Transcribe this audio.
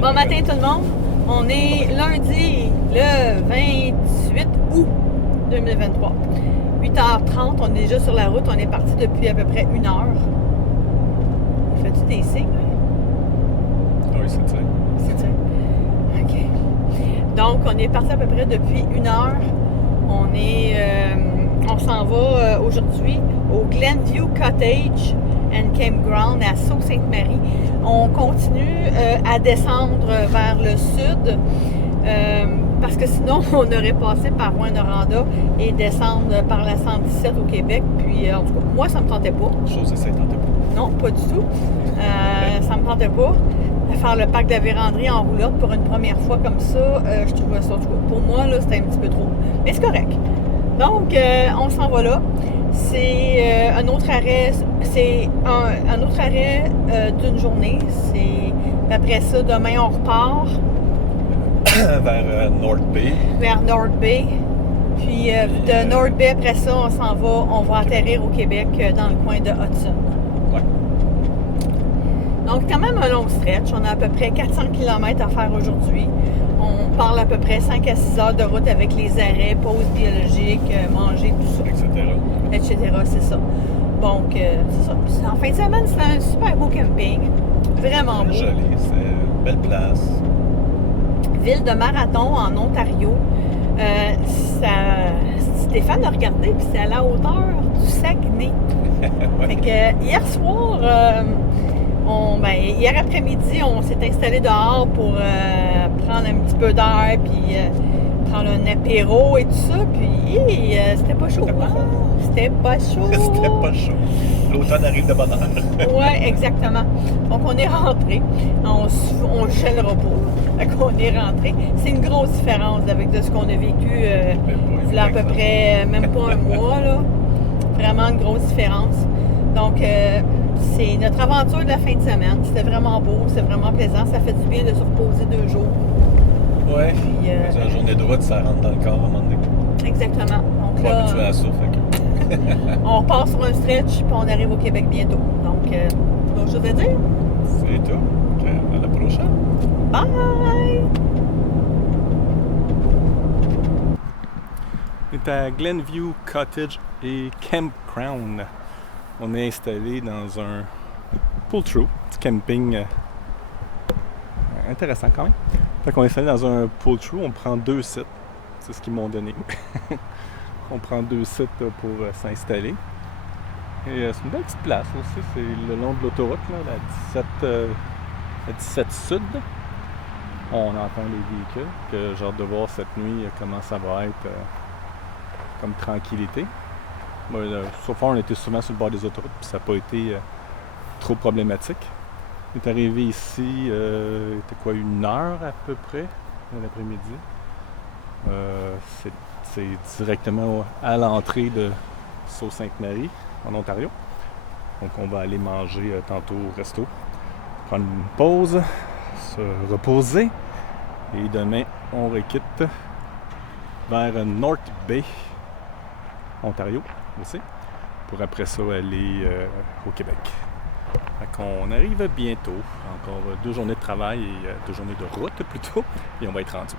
Bon matin tout le monde. On est lundi le 28 août 2023. 8h30, on est déjà sur la route. On est parti depuis à peu près 1 heure. Fais-tu des signes? Oui, c'est ça. C'est ça. OK. Donc, on est parti à peu près depuis 1 heure. On s'en va aujourd'hui au Glenview Cottage and Campground à Sault-Sainte-Marie. On continue à descendre vers le sud parce que sinon, on aurait passé par Rouyn-Noranda et descendre par la 117 au Québec. Puis, en tout cas, moi, ça me tentait pas. Chose que ça ne tentait pas. Non, pas du tout. Ça me tentait pas. Faire le parc de la Vérandrie en roulotte pour une première fois comme ça, je trouvais ça, en tout cas, pour moi, là, c'était un petit peu trop. Mais c'est correct. Donc, on s'en va là. C'est un autre arrêt. C'est un autre arrêt d'une journée. Après ça, demain, on repart. Vers North Bay. Vers North Bay. Puis de North Bay, après ça, on s'en va. On va atterrir au Québec dans le coin de Hudson. Ouais. Donc, quand même un long stretch. On a à peu près 400 km à faire aujourd'hui. On parle à peu près 5 à 6 heures de route avec les arrêts, pauses biologiques, manger, tout ça. Etc. C'est ça. Donc, c'est ça. En fin de semaine, c'était un super beau camping. Vraiment beau. Joli, c'est une belle place. Ville de Marathon en Ontario. Stéphane a regardé, puis c'est à la hauteur du Saguenay. Ouais. Fait que hier soir, hier après-midi, on s'est installé dehors pour prendre un petit peu d'air, puis prendre un apéro et tout ça, puis c'était pas chaud. C'était pas chaud. C'était pas chaud. L'automne arrive de bonne heure. Oui, exactement. Donc, on est rentré. On gèlera pas. Fait qu'on est rentré. C'est une grosse différence avec de ce qu'on a vécu il y a à peu près, même pas un mois, là. Vraiment une grosse différence. Donc, c'est notre aventure de la fin de semaine. C'était vraiment beau, c'était vraiment plaisant. Ça fait du bien de se reposer 2 jours. Ouais. Puis, une journée de route, ça rentre dans le corps à un moment donné. Exactement. Donc Pas là, habitué à ça, fait que... on repart sur un stretch, puis on arrive au Québec bientôt. Donc, d'autres choses à dire? C'est tout. Donc, à la prochaine. Bye! On est à Glenview Cottage et Campground. On est installé dans un pull-through, petit camping intéressant quand même. Fait qu'on est installé dans un pull-through, on prend 2 sites. C'est ce qu'ils m'ont donné. On prend 2 sites pour s'installer. Et c'est une belle petite place aussi, c'est le long de l'autoroute, là, la 17 Sud. On entend les véhicules, que j'ai hâte de voir cette nuit comment ça va être comme tranquillité. So far, on était souvent sur le bord des autoroutes, puis ça n'a pas été trop problématique. On est arrivé ici, c'était quoi, 1 heure à peu près, l'après-midi. C'est directement à l'entrée de Sault-Sainte-Marie, en Ontario. Donc on va aller manger tantôt au resto, prendre une pause, se reposer. Et demain, on requitte vers North Bay, Ontario aussi, pour après ça aller au Québec. Fait qu'on arrive bientôt, encore 2 journées de travail et 2 journées de route plutôt, et on va être rendu.